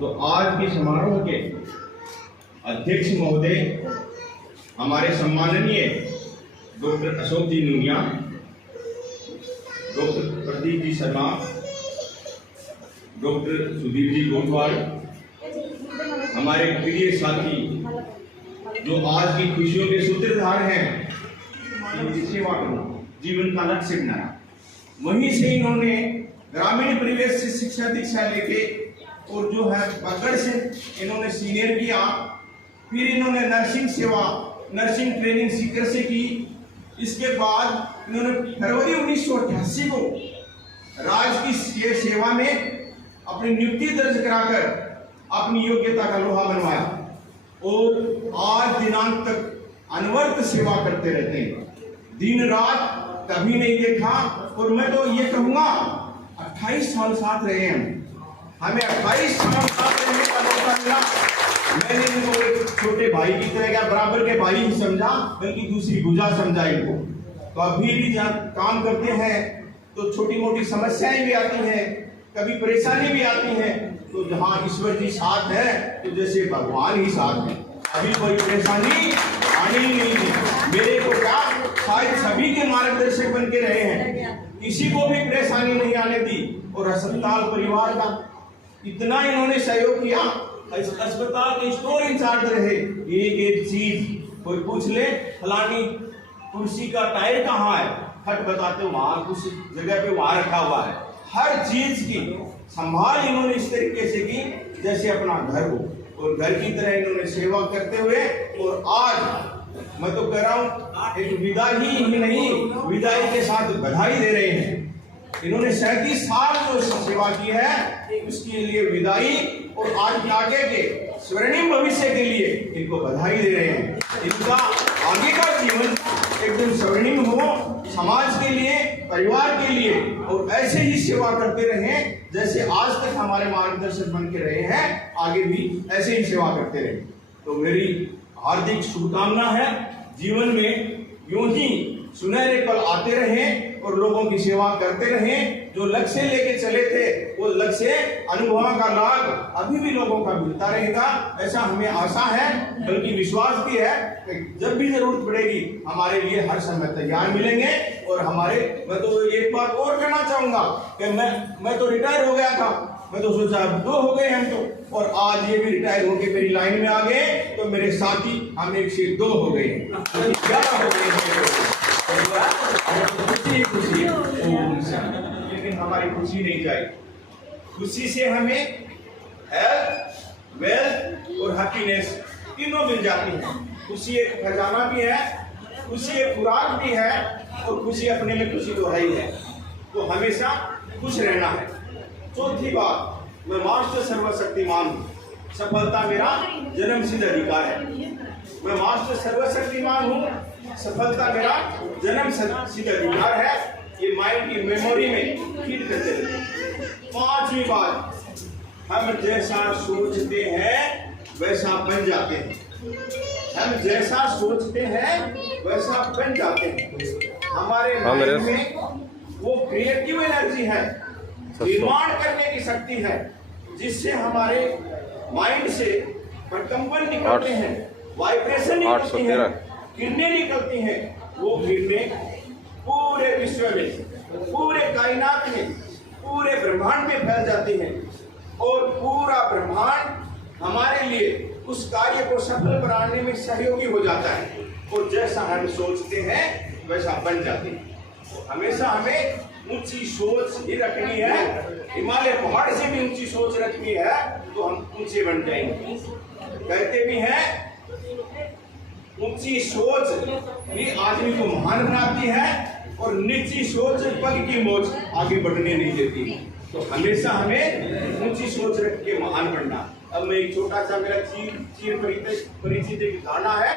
तो आज के समारोह के अध्यक्ष महोदय हमारे सम्माननीय डॉक्टर अशोक जी नुनिया, डॉक्टर प्रदीप जी शर्मा, डॉक्टर सुधीर जी गोटवाल, हमारे प्रिय साथी जो आज की खुशियों के सूत्रधार हैं, सेवा करो जीवन का लक्ष्य बनाया। वहीं से इन्होंने ग्रामीण परिवेश से शिक्षा दीक्षा लेके और जो है पकड़ से इन्होंने सीनियर किया, फिर इन्होंने नर्सिंग सेवा नर्सिंग ट्रेनिंग सीकर से की। इसके बाद इन्होंने फरवरी 1988 को राज्य की सेवा में अपनी नियुक्ति दर्ज कराकर अपनी योग्यता का लोहा मनवाया और आज दिनांक तक अनवरत सेवा करते रहते हैं। दिन रात कभी नहीं देखा। और मैं तो ये कहूँगा 28 साल साथ रहे हैं, हमें 28 साल साथ रहने का मौका मिला। मैंने इनको एक छोटे भाई की तरह क्या बराबर के भाई ही समझा, बल्कि दूसरी भुजा समझा इनको। तो अभी भी जहाँ काम करते हैं तो छोटी मोटी समस्याएं भी आती हैं, कभी परेशानी भी आती है। तो जहाँ ईश्वर जी साथ है तो जैसे भगवान ही साथ है, अभी कोई परेशानी आनी ही नहीं थी। मेरे को क्या शायद सभी के मार्गदर्शक बन के रहे हैं, किसी को भी परेशानी नहीं आने दी। और अस्पताल परिवार का इतना इन्होंने सहयोग किया, अस्पताल के स्टोर इंचार्ज रहे। एक एक चीज कोई पूछ ले, फलानी कुर्सी का टायर कहाँ है, फट बताते वहां कुछ जगह पे वहां रखा हुआ है। हर चीज की संभाल इन्होंने इस तरीके से की जैसे अपना घर हो, और घर की तरह इन्होंने सेवा करते हुए। और आज मैं तो कह रहा हूँ एक विदाई ही नहीं, विदाई के साथ बधाई दे रहे हैं। इन्होंने 37 साल जो सेवा की है उसके लिए विदाई और आज के आगे के स्वर्णिम भविष्य के लिए इनको बधाई दे रहे हैं। इनका आगे का जीवन एकदम स्वर्णिम हो, समाज के लिए, परिवार के लिए, और ऐसे ही सेवा करते रहें जैसे आज तक हमारे मार्गदर्शक बन के रहे हैं, आगे भी ऐसे ही सेवा करते रहें। तो मेरी हार्दिक शुभकामना है, जीवन में यूं ही सुनहरे पल आते रहें और लोगों की सेवा करते रहें। जो लक्ष्य लेके चले थे वो लक्ष्य अनुभव का लाभ अभी भी लोगों का मिलता रहेगा, ऐसा हमें आशा है, बल्कि विश्वास भी है कि जब भी जरूरत पड़ेगी हमारे लिए हर समय तैयार मिलेंगे। और हमारे मैं तो एक बात और कहना चाहूंगा कि मैं तो रिटायर हो गया था, मैं तो सोचा अब 2 हो गए हम तो, और आज ये भी रिटायर होके मेरी लाइन में आ गए। तो मेरे साथी हम 1 से 2 हो गए, 11 हो गए। खुशी लेकिन हमारी खुशी नहीं जाएगी। खुशी से हमें हेल्थ, वेल्थ और हैप्पीनेस तीनों मिल जाती है। खुशी एक खजाना भी है, खुशी एक खुराक भी है, और खुशी अपने में खुशी तो है ही है। तो हमेशा खुश रहना है। चौथी बात, मैं मास्टर सर्वशक्तिमान हूँ, सफलता मेरा जन्मसिद्ध अधिकार है। मैं मास्टर सर्वशक्तिमान हूँ, सफलता मेरा जन्मसिद्ध अधिकार है। ये माइंड की मेमोरी में फीड करते रहते। 5वीं बात, हम जैसा सोचते हैं वैसा बन जाते हैं। हम जैसा सोचते हैं वैसा बन जाते हैं। हमारे माइंड में वो क्रिएटिव एनर्जी है, निर्माण करने की शक्ति है, जिससे हमारे माइंड से कंपन निकलते हैं, वाइब्रेशन निकलती है, किरणें निकलती हैं। वो किरणें पूरे विश्व में, पूरे कायनात में, पूरे ब्रह्मांड में फैल जाती हैं, और पूरा ब्रह्मांड हमारे लिए उस कार्य को सफल बनाने में सहयोगी हो जाता है। और जैसा हम सोचते हैं वैसा बन जाते हैं। तो हमेशा हमें ऊंची सोच ही रखनी है। हिमालय पहाड़ से भी ऊंची सोच रखनी है तो हम ऊंचे बन जाएंगे। कहते भी हैं ऊंची सोच भी आदमी को महान बनाती है, और नीची सोच पग की मोच आगे बढ़ने नहीं देती। तो हमेशा हमें ऊंची सोच रख के महान बनना। अब मैं एक छोटा सा मेरा चीर परिचित एक गाना है।